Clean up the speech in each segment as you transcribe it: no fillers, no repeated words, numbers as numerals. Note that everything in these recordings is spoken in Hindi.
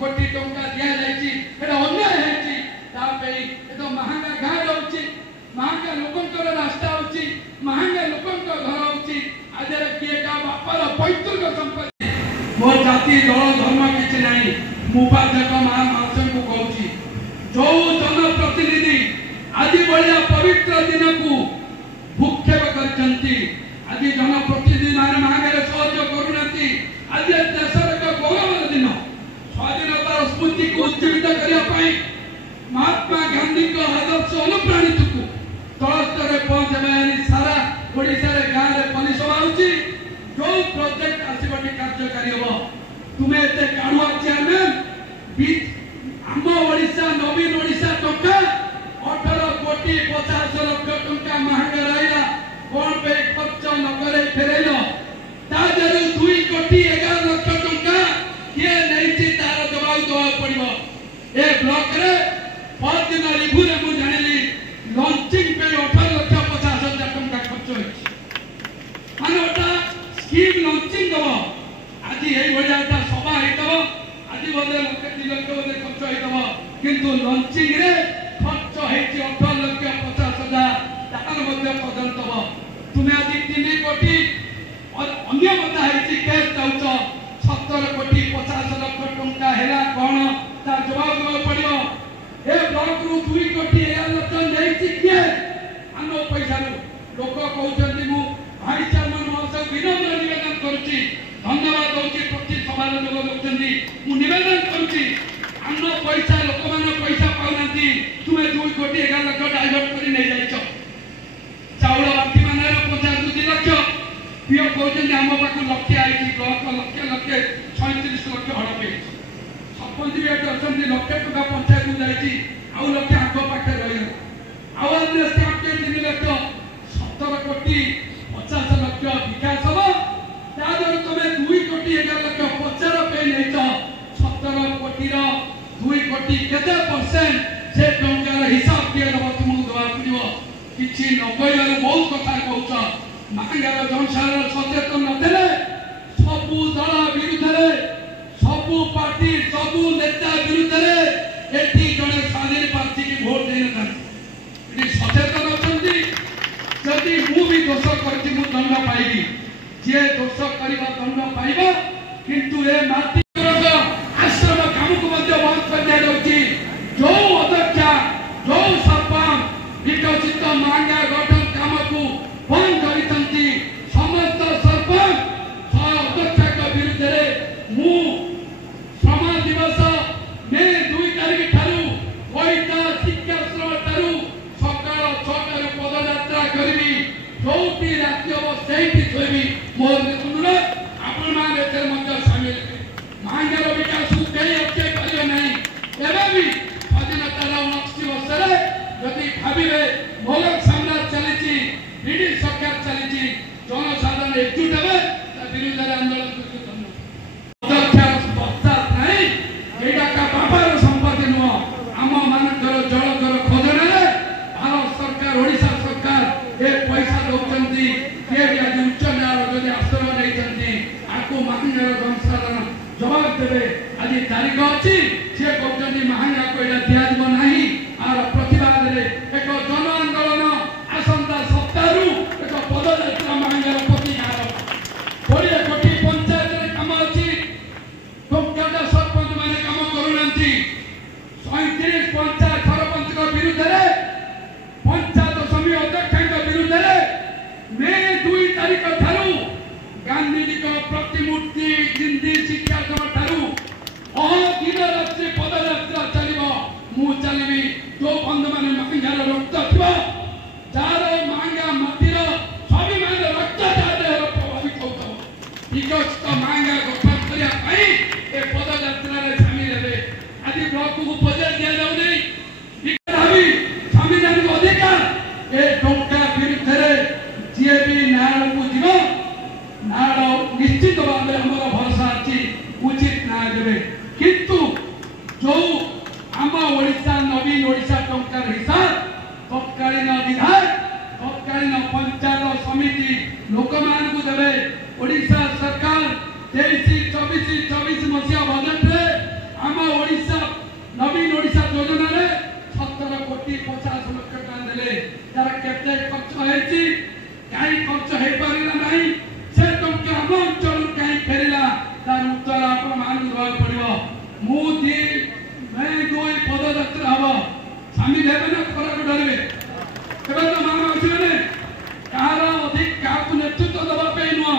कोटी टंका दिया जायछि एटा अन्याय हेछि तापई एतो महंगा गाँ रहउछि महंगा लोकंकर रास्ता होछि महंगा लोकंकर घर होछि आजर किएटा बापर पैतृक संपत्ति मोर जाति दल धर्म किछि नाही मुपाजक महामार्शन को कहउछि जो जनप्रतिनिधि आदि बलिया पवित्र दिन को भूक्षेप करचंती आदि जनप्रतिनिधि मान महंगारे सहयोग करूनंती आदि देशर एक गौरव दिन स्वाधीनता स्मृति को उज्जीवित करिया पई महात्मा गांधी को आदर्श अनुप्राणित को तल स्तर पहुंचाई सारा ओडिसा रे गाँ रे परिसभा होची जो प्रोजेक्ट आसीबटी कार्यकारी हो तुमे एते काढुआ चेयरमैन आम ओडिसा नवीन ओडिसा टंका 18 कोटी 50 लाख टंका महंगा रहिला कोन पे खर्च न करे फेरेलो ताजर 2 कोटी 11 लाख टंका किए नैछि तार जवाब दवा पड़िबो ए ब्लॉक रे बहुत दिन रिभु रे मु जानिली लॉन्चिंग पे 18 लाख 50 हजार टंका खर्च होछि मानोटा स्कीम लॉन्चिंग दबो आज एई भलियाटा सभा हेतबो आज बोले लाख 2 लाख बोले खर्च हेतबो किंतु लॉन्चिंग रे खर्च हेछि 18 लाख 50 हजार तार मध्ये पदंतबो तुमे आज 3 कोटी और अन्य बता हेछि केस दाउछ 17 कोटी 50 लाख टंका हेला कोन ता जवाब दवा पड़ियो ए ब्लॉक रु 2 कोटी 11 लाख नेछि के आनो पैसा लोक कहउछन्ती मु भाई चेयरमैन महोदय विनम्र निवेदन करूची धन्यवाद दउची प्रति सभार लोक लोकचन्ती मु निवेदन करूची आनो पैसा लोक माने पैसा पाउनंती तुमे 2 कोटी 11 लाख डाइवर्ट करी नै जाइछ चाउल बाटी माने 52 लाख पियो कहउछन्ती हम पाकु लक्ष्य आइछि ब्लॉक लक्ष्य लक्ष्य 36 लाख हड़पे सरपंच भी एट अछन्ती लक्ष्य टका पंचायत को जाइछि आउ लक्ष्य आगो पाखे रहिला अवेयरनेस कैंप के 3 लाख 17 कोटी 50 लाख विकास हो तादर तमे 2 कोटी 11 लाख 50 पे नैछ 17 कोटी रो 2 कोटी केते परसेंट से टंकार हिसाब दिए दबा तुमको दवा पड़िबो किछि न कहले बहुत कथा कहउछ महंगार जनसाधारण सचेतन नदेले सबु दल विरुद्ध रे सबु पार्टी सबु नेता विरुद्ध रे एठी जने स्वाधीन प्रार्थी की वोट देना था एठी सचेतन अछंती जदि मु भी दोष करछि मु दंड पाइबी जे दोष करिबा दंड पाइबो किंतु ए माटी आश्रम काम को मध्य बंद कर दे रहउछि जो अध्यक्ष जो सरपंच विकसित महंगा गठन काम को बंद करितंती समस्त सरपंच अध्यक्ष के विरुद्ध रे मु श्रम दिवस मे 2 तारिख ठारू वैदा शिक्षा श्रम ठारू सकाळ 6 रे पदयात्रा करबी जोटी राज्य व सेठी थोबी मोर अनुरोध आपण मान एते मध्य शामिल महंगार विकास को केही अच्छे करियो नाही एबे भी स्वाधीनता 29 वर्ष रे यदि भाबिबे मोगल साम्राज्य चलिछि ब्रिटिश सरकार चलिछि जनसाधारण एकजुट हेबे ता विरुद्ध आंदोलन करछु अध्यक्ष पश्चात नहीं एटा का बाबार संपत्ति नुह आम मानकर जलकर खजना रे भारत सरकार ओडिशा सरकार ए पैसा दउचंती के आज उच्च न्यायालय जदि आश्रय नैचंती आको महंगार जनसाधारण जवाब देबे आज तारीख अछि से कहउचंती महंगा को एटा दिया जब नाही आर प्रतिवाद रे एक जन आंदोलन आसंता सप्ताहरु एक पदयात्रा महंगार प्रतिकार 20 कोटी पंचायत रे काम अछि टंका सरपंच माने काम करूनंती 37 पंचायत सरपंच को विरुद्ध रे पंचायत समिति अध्यक्ष के विरुद्ध रे मे 2 तारिख ठारू गांधी जी को प्रतिमूर्ति जिंदी शिक्षा ठारू दिन रात्रि पदयात्रा चलिबो मु चलिबी जो बंधु माने महंगार रक्त थिबो जार महंगा माटीर स्वाभिमान रक्त जादे प्रभावित होतो विकसित महंगा गठन करिया पई ए पदयात्रा रे शामिल हेबे आदि ब्लॉक को बजट दिया जाउ नै विकराबी संविधानिक अधिकार ए टंका विरुद्ध रे जे भी न्याय को दिनो न्याय निश्चित भाबे हमर भरोसा अछि उचित न्याय देबे किंतु जो आम ओडिशा नवीन ओडिशा टंकार हिसाब तत्कालीन विधायक तत्कालीन पंचायत समिति लोक मान को देबे ओडिशा सरकार 23-24 मसिया बजट रे केते खर्च होइछि काई खर्च हे परिला नाही से टंका हम अंचल काई फेरिला तार उत्तर आपण मान दवा पड़िबो मुदी मैं दोई पदयात्रा हबो शामिल हेबे ना खरा डरबे केबे तो मामा आछिबे कार अधिक काकु नेतृत्व दबा पे नुआ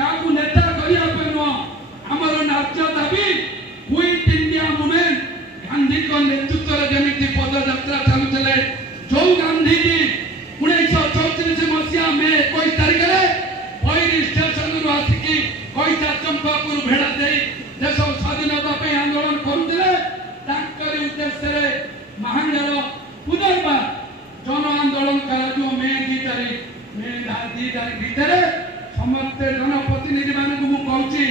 काकु नेता करिया पे नुआ हमर नाच्य दाबी क्विट इंडिया मूवमेंट गांधी को नेतृत्व रे जेमिति पदयात्रा चलुतले जो गांधी जी 1934 मसिया में 21 तारिख रे पहिली स्टेशन रु आसिकी कईटा चंपापुर भेड़ा देई देश स्वाधीनता पे आंदोलन करुतले ताकरी उद्देश्य रे महांगार पुनर्बार जन आंदोलन करा जो में 2 तारीख भीतर समस्त जनप्रतिनिधि मान को कहूची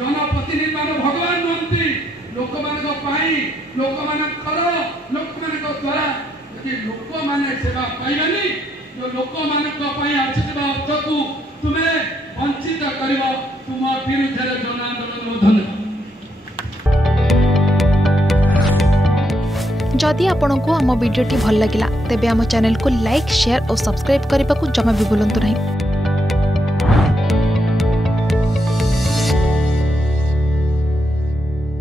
जनप्रतिनिधि मान भगवान मंत्री लोक मान को पाई लोक मान द्वारा यदि लोक माने सेवा पाइबानी जो लोक मान को पाई आछिबा अर्थ को तुमे वंचित करिवो तुम विरुद्ध रे जन आंदोलन धन्यवाद। जदि आपंक आम भिडी भल लगा तेब आम चैनल को लाइक शेयर और सब्सक्राइब करने को जमा भी भूलु नहीं।